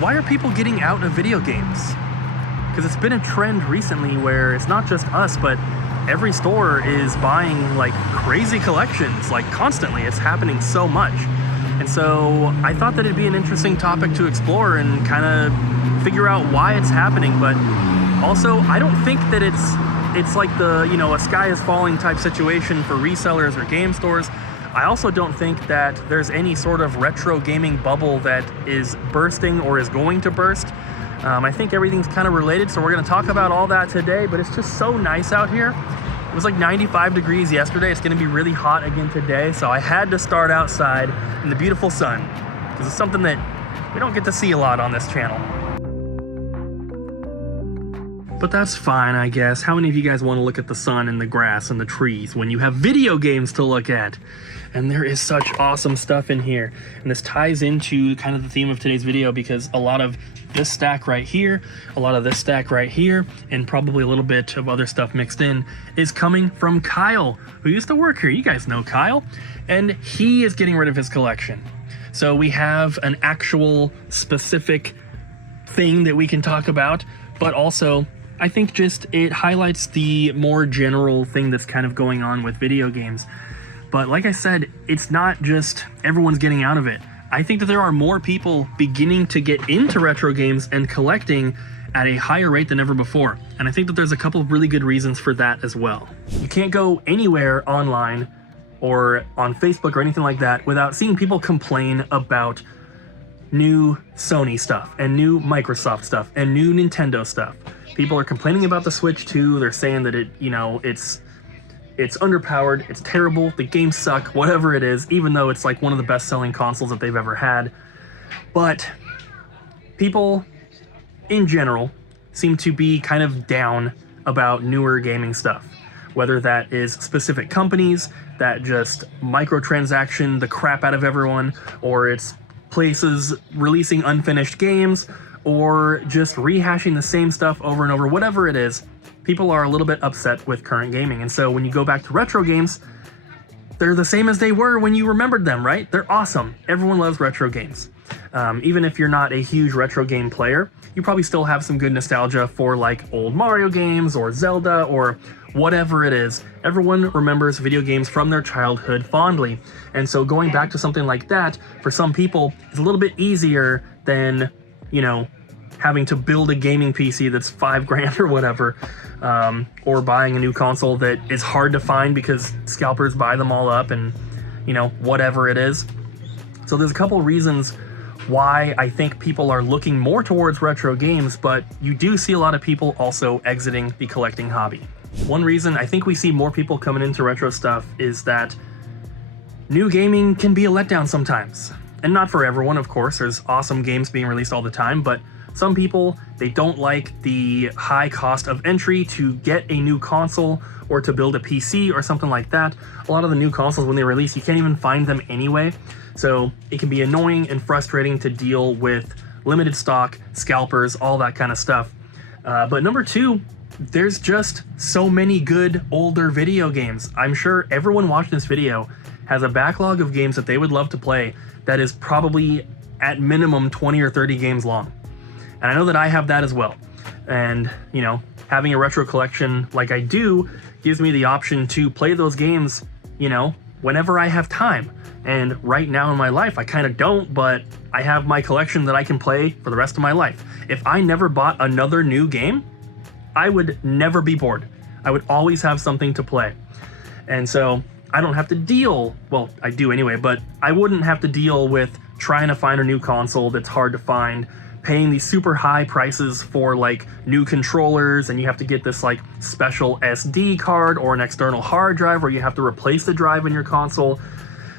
why are people getting out of video games? Because it's been a trend recently where it's not just us, but every store is buying like crazy collections, like constantly. It's happening so much. And so I thought that it'd be an interesting topic to explore and kind of figure out why it's happening. But also, I don't think that it's like the, you know, a sky is falling type situation for resellers or game stores. I also don't think that there's any sort of retro gaming bubble that is bursting or is going to burst. I think everything's kind of related, so we're going to talk about all that today, but it's just so nice out here. It was like 95 degrees yesterday. It's going to be really hot again today, so I had to start outside in the beautiful sun, because it's something that we don't get to see a lot on this channel. But that's fine, I guess. How many of you guys want to look at the sun and the grass and the trees when you have video games to look at? And there is such awesome stuff in here. And this ties into kind of the theme of today's video, because a lot of this stack right here, a lot of this stack right here, and probably a little bit of other stuff mixed in is coming from Kyle, who used to work here. You guys know Kyle. And he is getting rid of his collection. So we have an actual specific thing that we can talk about, but also I think just it highlights the more general thing that's kind of going on with video games. But like I said, it's not just everyone's getting out of it. I think that there are more people beginning to get into retro games and collecting at a higher rate than ever before. And I think that there's a couple of really good reasons for that as well. You can't go anywhere online or on Facebook or anything like that without seeing people complain about new Sony stuff and new Microsoft stuff and new Nintendo stuff. People are complaining about the Switch 2. They're saying that it's underpowered, it's terrible, the games suck, whatever it is, even though it's like one of the best-selling consoles that they've ever had. But people, in general, seem to be kind of down about newer gaming stuff. Whether that is specific companies that just microtransaction the crap out of everyone, or it's places releasing unfinished games, or just rehashing the same stuff over and over, whatever it is, people are a little bit upset with current gaming. And so when you go back to retro games, they're the same as they were when you remembered them, right? They're awesome. Everyone loves retro games. Even if you're not a huge retro game player, you probably still have some good nostalgia for like old Mario games or Zelda or whatever it is. Everyone remembers video games from their childhood fondly. And so going back to something like that, for some people, is a little bit easier than, you know, having to build a gaming PC that's $5,000 or whatever, or buying a new console that is hard to find because scalpers buy them all up and, you know, whatever it is. So there's a couple reasons why I think people are looking more towards retro games, but you do see a lot of people also exiting the collecting hobby. One reason I think we see more people coming into retro stuff is that new gaming can be a letdown sometimes. And not for everyone, of course. There's awesome games being released all the time, but some people, they don't like the high cost of entry to get a new console or to build a PC or something like that. A lot of the new consoles, when they release, you can't even find them anyway. So it can be annoying and frustrating to deal with limited stock, scalpers, all that kind of stuff. But number two, there's just so many good older video games. I'm sure everyone watching this video has a backlog of games that they would love to play that is probably at minimum 20 or 30 games long. And I know that I have that as well. And, you know, having a retro collection like I do gives me the option to play those games, you know, whenever I have time. And right now in my life, I kind of don't, but I have my collection that I can play for the rest of my life. If I never bought another new game, I would never be bored. I would always have something to play. And so I don't have to deal, well, I do anyway, but I wouldn't have to deal with trying to find a new console that's hard to find, paying these super high prices for like new controllers, and you have to get this like special SD card or an external hard drive, or you have to replace the drive in your console.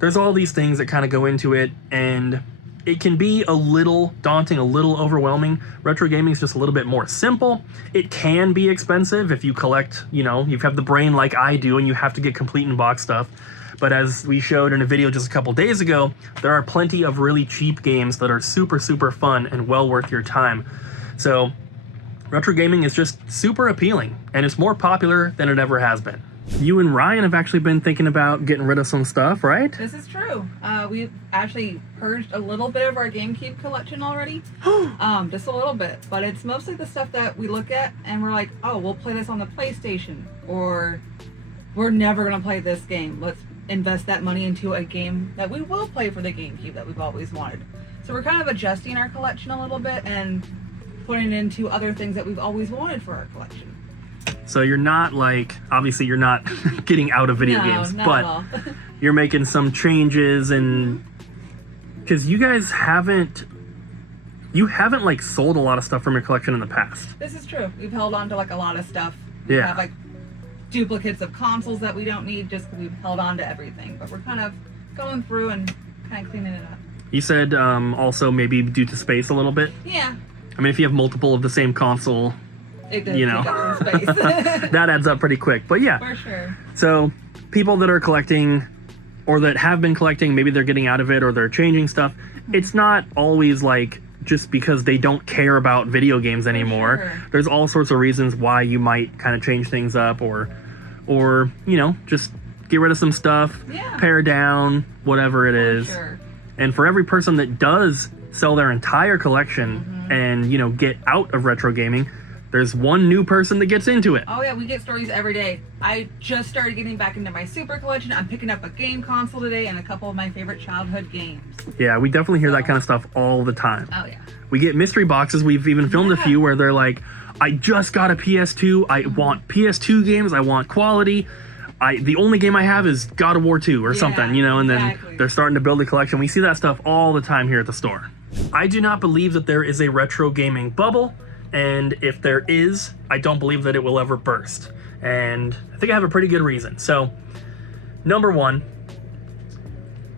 There's all these things that kind of go into it, and it can be a little daunting, a little overwhelming. Retro gaming is just a little bit more simple. It can be expensive if you collect, you know, you have the brain like I do and you have to get complete in box stuff. But as we showed in a video just a couple days ago, there are plenty of really cheap games that are super, super fun and well worth your time. So retro gaming is just super appealing, and it's more popular than it ever has been. You and Ryan have actually been thinking about getting rid of some stuff, right? This is true. We've actually purged a little bit of our GameCube collection already. Just a little bit. But it's mostly the stuff that we look at and we're like, oh, we'll play this on the PlayStation. Or we're never going to play this game. Let's invest that money into a game that we will play for the GameCube that we've always wanted. So we're kind of adjusting our collection a little bit and putting it into other things that we've always wanted for our collection. So you're not like, obviously you're not getting out of video games, not but at all. you're making some changes, and because you guys haven't like sold a lot of stuff from your collection in the past. This is true. We've held on to like a lot of stuff. Yeah. We have like duplicates of consoles that we don't need, just 'cause we've held on to everything. But we're kind of going through and kind of cleaning it up. You said also maybe due to space a little bit. Yeah. I mean, if you have multiple of the same console, It does you know, take up some space. that adds up pretty quick. But yeah. For sure. So people that are collecting or that have been collecting, maybe they're getting out of it or they're changing stuff. It's not always like just because they don't care about video games anymore. Sure. There's all sorts of reasons why you might kind of change things up or you know, just get rid of some stuff, Yeah. pare down, whatever it is. Sure. And for every person that does sell their entire collection and, you know, get out of retro gaming, there's one new person that gets into it. Oh yeah, we get stories every day. I just started getting back into my Super collection. I'm picking up a game console today and a couple of my favorite childhood games. Yeah, we definitely hear that kind of stuff all the time. Oh yeah. We get mystery boxes. We've even filmed a few where they're like, I just got a PS2. I want PS2 games. I want quality. The only game I have is God of War 2 or something, you know, and then they're starting to build a collection. We see that stuff all the time here at the store. I do not believe that there is a retro gaming bubble, and if there is, I don't believe that it will ever burst. And I think I have a pretty good reason. So, number one,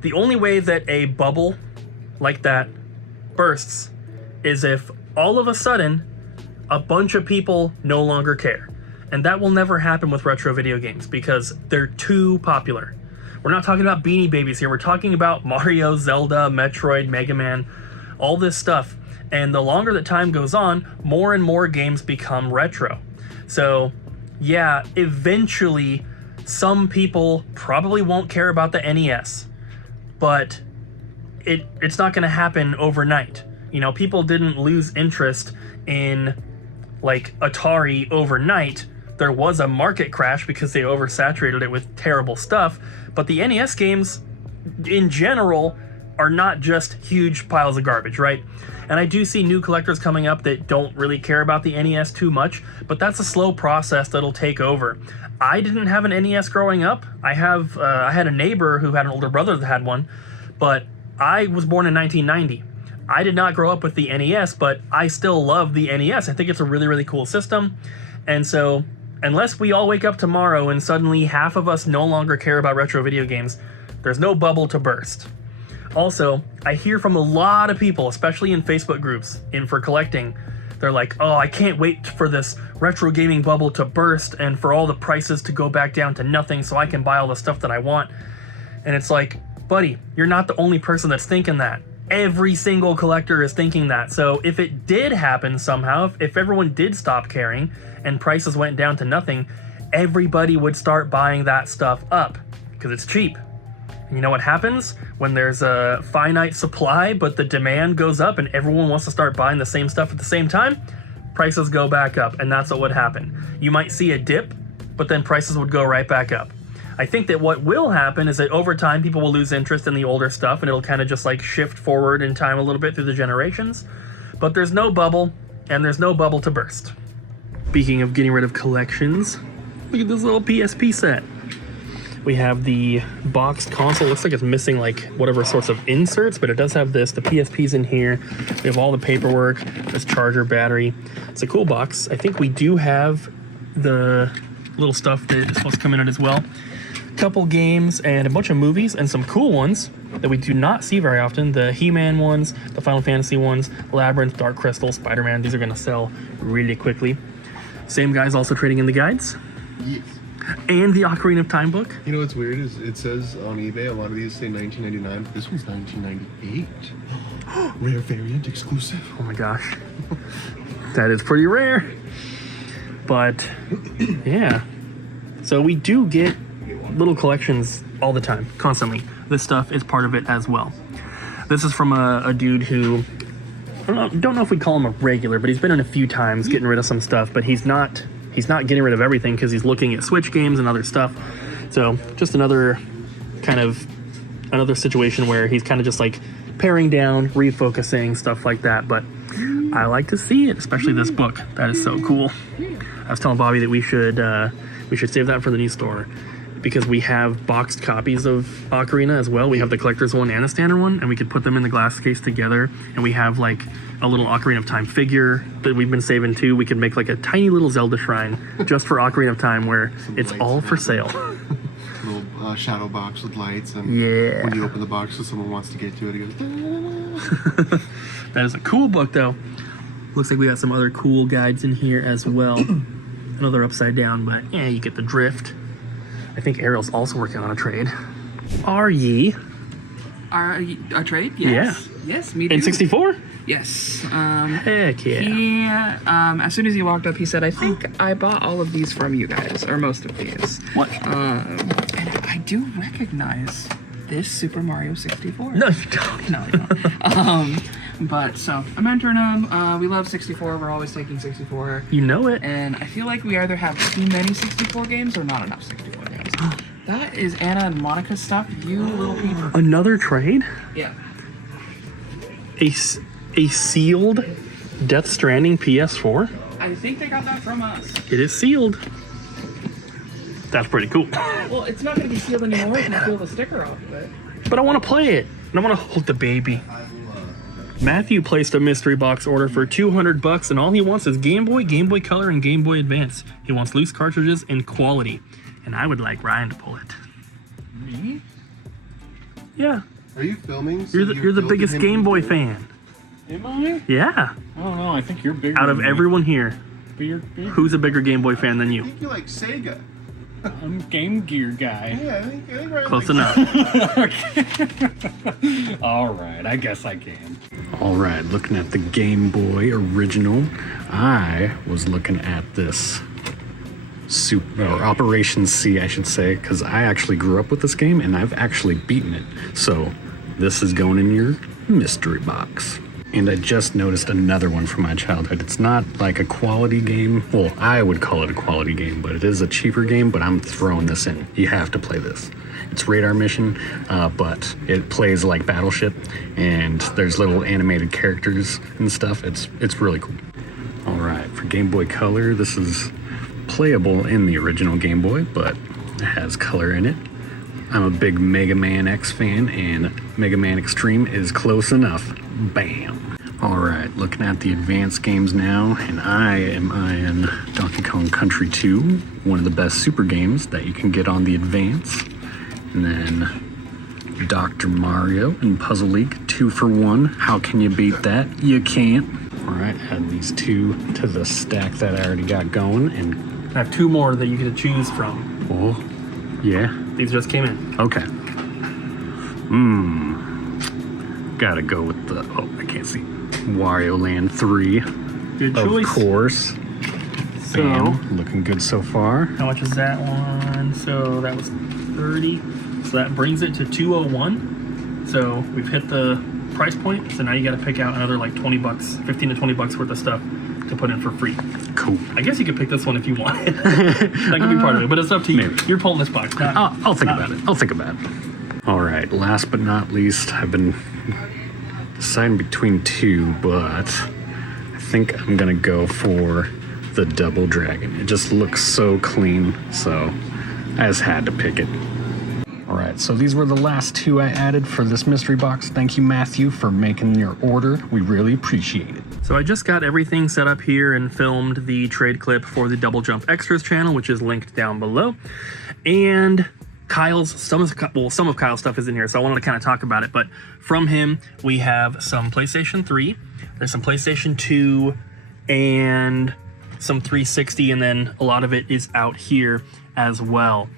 the only way that a bubble like that bursts is if all of a sudden a bunch of people no longer care. And that will never happen with retro video games because they're too popular. We're not talking about Beanie Babies here. We're talking about Mario, Zelda, Metroid, Mega Man, all this stuff. And the longer that time goes on, more and more games become retro. So yeah, eventually some people probably won't care about the NES, but it's not going to happen overnight. You know, people didn't lose interest in like Atari overnight. There was a market crash because they oversaturated it with terrible stuff, but the NES games in general are not just huge piles of garbage, right? And I do see new collectors coming up that don't really care about the NES too much, but that's a slow process that'll take over. I didn't have an NES growing up. I had a neighbor who had an older brother that had one, but I was born in 1990. I did not grow up with the NES, but I still love the NES. I think it's a really, really cool system. And so, unless we all wake up tomorrow and suddenly half of us no longer care about retro video games, there's no bubble to burst. Also, I hear from a lot of people, especially in Facebook groups, for collecting, they're like, oh, I can't wait for this retro gaming bubble to burst and for all the prices to go back down to nothing so I can buy all the stuff that I want. And it's like, buddy, you're not the only person that's thinking that. Every single collector is thinking that. So if it did happen somehow, if everyone did stop caring and prices went down to nothing, everybody would start buying that stuff up because it's cheap. And you know what happens when there's a finite supply but the demand goes up and everyone wants to start buying the same stuff at the same time? Prices go back up, and that's what would happen. You might see a dip, but then prices would go right back up. I think that what will happen is that over time people will lose interest in the older stuff and it'll kind of just like shift forward in time a little bit through the generations. But there's no bubble, and there's no bubble to burst. Speaking of getting rid of collections, look at this little PSP set. We have the boxed console. Looks like it's missing like whatever sorts of inserts, but it does have this. The PSP's in here. We have all the paperwork, this charger, battery. It's a cool box. I think we do have the little stuff that is supposed to come in it as well. Couple games and a bunch of movies and some cool ones that we do not see very often. The He-Man ones, the Final Fantasy ones, Labyrinth, Dark Crystal, Spider-Man. These are going to sell really quickly. Same guy's also trading in the guides. Yes. And the Ocarina of Time book. You know what's weird is it says on eBay, a lot of these say 1999. This one's 1998. Rare variant exclusive. Oh my gosh. That is pretty rare. But, yeah. So we do get little collections all the time, constantly. This stuff is part of it as well. This is from a dude who, I don't know if we call him a regular, but he's been in a few times getting rid of some stuff, but he's not getting rid of everything because he's looking at Switch games and other stuff. So just another situation where he's kind of just like paring down, refocusing, stuff like that. But I like to see it, especially this book. That is so cool. I was telling Bobby that we should save that for the new store, because we have boxed copies of Ocarina as well. We have the collector's one and the standard one, and we could put them in the glass case together. And we have like a little Ocarina of Time figure that we've been saving too. We could make like a tiny little Zelda shrine just for Ocarina of Time, where it's all for sale. Little shadow box with lights, and Yeah. when you open the box, so someone wants to get to it, it goes. "Da-da-da-da." That is a cool book though. Looks like we got some other cool guides in here as well. Another upside down, but yeah, you get the drift. I think Ariel's also working on a trade. Are ye? A trade? Yes. Yeah. Yes, me too. In 64? Yes. Heck yeah. He, as soon as he walked up, he said, I think I bought all of these from you guys, or most of these. What? And I do recognize this Super Mario 64. No, you don't. No, I don't. But, so, I'm entering them. We love 64. We're always taking 64. You know it. And I feel like we either have too many 64 games or not enough 64 games. That is Anna and Monica's stuff, you little peeper. Another trade? Yeah. A sealed Death Stranding PS4? I think they got that from us. It is sealed. That's pretty cool. Well, it's not going to be sealed anymore if you peel the sticker off of it. But I want to play it. And I want to hold the baby. Matthew placed a mystery box order for $200, and all he wants is Game Boy, Game Boy Color, and Game Boy Advance. He wants loose cartridges and quality. And I would like Ryan to pull it. Me? Yeah. Are you filming? So You're the biggest Game Boy fan. Am I? Yeah. I don't know. I think you're bigger. Out of than me. everyone here, But you're big. who's a bigger Game Boy fan than I you? think you like Sega. I'm Game Gear guy. Yeah, I think Ryan Close likes enough. All right, I guess I can. All right, looking at the Game Boy original, I was looking at this Operation C, I should say, because I actually grew up with this game and I've actually beaten it. So this is going in your mystery box. And I just noticed another one from my childhood. It's not like a quality game. Well, I would call it a quality game, but it is a cheaper game, but I'm throwing this in. You have to play this. It's Radar Mission, but it plays like Battleship, and there's little animated characters and stuff. It's really cool. All right, for Game Boy Color, this is playable in the original Game Boy, but it has color in it. I'm a big Mega Man X fan, and Mega Man Extreme is close enough. Bam. All right, looking at the advanced games now, and I am eyeing Donkey Kong Country 2, one of the best super games that you can get on the advance. And then Dr. Mario and Puzzle League, 2 for 1. How can you beat that? You can't. All right, add these two to the stack that I already got going, and I have 2 more that you could choose from. oh, yeah. These just came in. Okay. Gotta go with the, oh, I can't see. Wario Land 3. Good choice. Of course. So, Bam. Looking good so far. how much is that one? So that was 30. So that brings it to 201. So we've hit the price point. So now you got to pick out another like $20, 15 to $20 worth of stuff to put in for free. Cool. I guess you could pick this one if you want. That could be part of it, but it's up to you. Maybe. You're pulling this box. I'll think about it. I'll think about it. All right. Last but not least, I've been deciding between 2, but I think I'm gonna go for the Double Dragon. It just looks so clean, so I just had to pick it. All right, so these were the last 2 I added for this mystery box. Thank you, Matthew, for making your order. We really appreciate it. So I just got everything set up here and filmed the trade clip for the Double Jump Extras channel, which is linked down below. And some of Kyle's stuff is in here, so I wanted to kind of talk about it. But from him, we have some PlayStation 3, there's some PlayStation 2, and some 360, and then a lot of it is out here as well.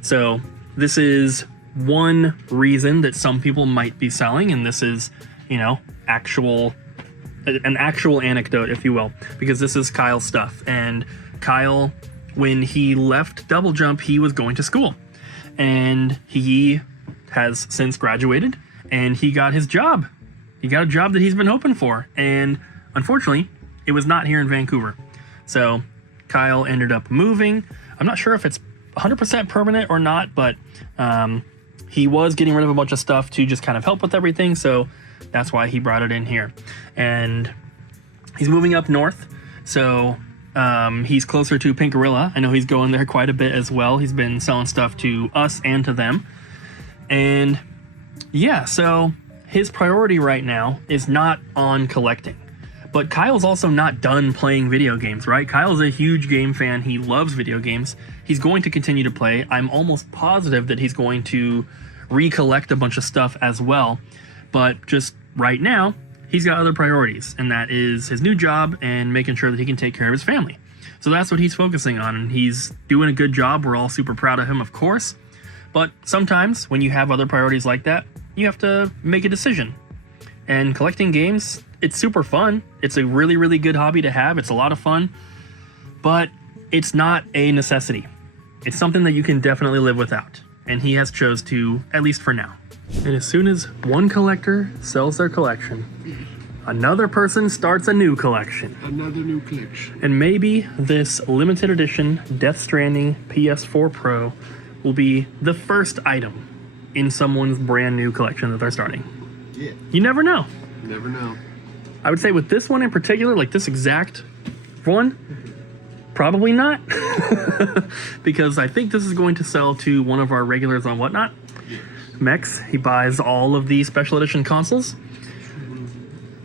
So this is one reason that some people might be selling, and this is, you know, an actual anecdote, if you will, because this is Kyle's stuff. And Kyle when he left Double Jump, he was going to school. And he has since graduated, and he got his job. He got a job that he's been hoping for. And unfortunately, it was not here in Vancouver. So Kyle ended up moving. I'm not sure if it's 100% permanent or not, but he was getting rid of a bunch of stuff to just kind of help with everything. So that's why he brought it in here. And he's moving up north. So he's closer to Pinkarilla. I know he's going there quite a bit as well. He's been selling stuff to us and to them. And yeah, so his priority right now is not on collecting. But Kyle's also not done playing video games, right? Kyle's a huge game fan. He loves video games. He's going to continue to play. I'm almost positive that he's going to recollect a bunch of stuff as well. But just right now, he's got other priorities, and that is his new job and making sure that he can take care of his family. So that's what he's focusing on, and he's doing a good job. We're all super proud of him, of course. But sometimes when you have other priorities like that, you have to make a decision. And collecting games, it's super fun. It's a really, really good hobby to have. It's a lot of fun, but it's not a necessity. It's something that you can definitely live without. And he has chose to, at least for now. And as soon as one collector sells their collection, another person starts a new collection. Another new collection. And maybe this limited edition Death Stranding PS4 Pro will be the first item in someone's brand new collection that they're starting. Yeah. You never know. You never know. I would say with this one in particular, like this exact one, probably not. Because I think this is going to sell to one of our regulars on Whatnot. Mex, he buys all of the special edition consoles.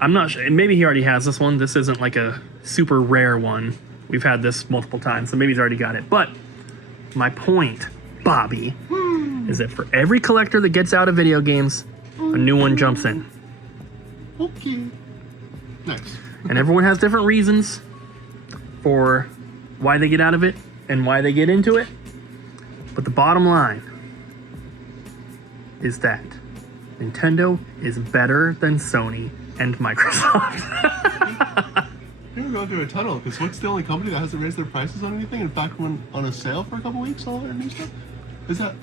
I'm not sure, maybe he already has this one. This isn't like a super rare one. We've had this multiple times, so maybe he's already got it. But my point, Bobby, is that for every collector that gets out of video games, a new one jumps in. Okay. Nice. And everyone has different reasons for why they get out of it and why they get into it. But the bottom line is that Nintendo is better than Sony and Microsoft. You're going through a tunnel, because what's the only company that hasn't raised their prices on anything? In fact, when on a sale for a couple weeks, all their new stuff? Is that,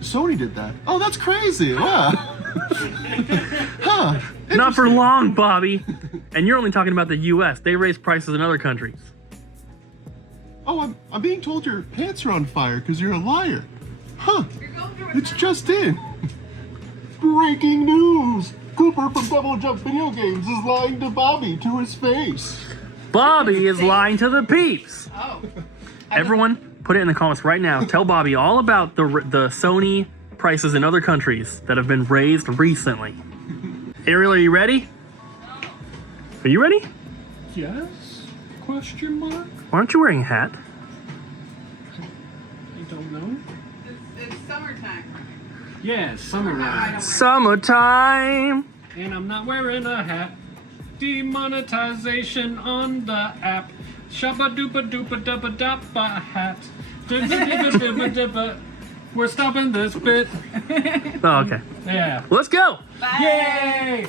Sony did that. Oh, that's crazy. Yeah. Huh. Not for long, Bobby. And you're only talking about the US. They raise prices in other countries. Oh, I'm being told your pants are on fire because you're a liar. Huh. It's just in. Breaking news. Cooper from Double Jump Video Games is lying to Bobby to his face. Bobby is lying to the peeps. Oh. Everyone, put it in the comments right now. Tell Bobby all about the Sony prices in other countries that have been raised recently. Ariel, are you ready? Are you ready? Yes? Question mark? Why aren't you wearing a hat? I don't know. It's summertime. Yeah, summertime. Summertime. And I'm not wearing a hat. Demonetization on the app. Shabba doopa doopa dubba dappa hat. Dibba dibba dibba. We're stopping this bit. Oh, okay. Yeah. Let's go. Bye. Yay!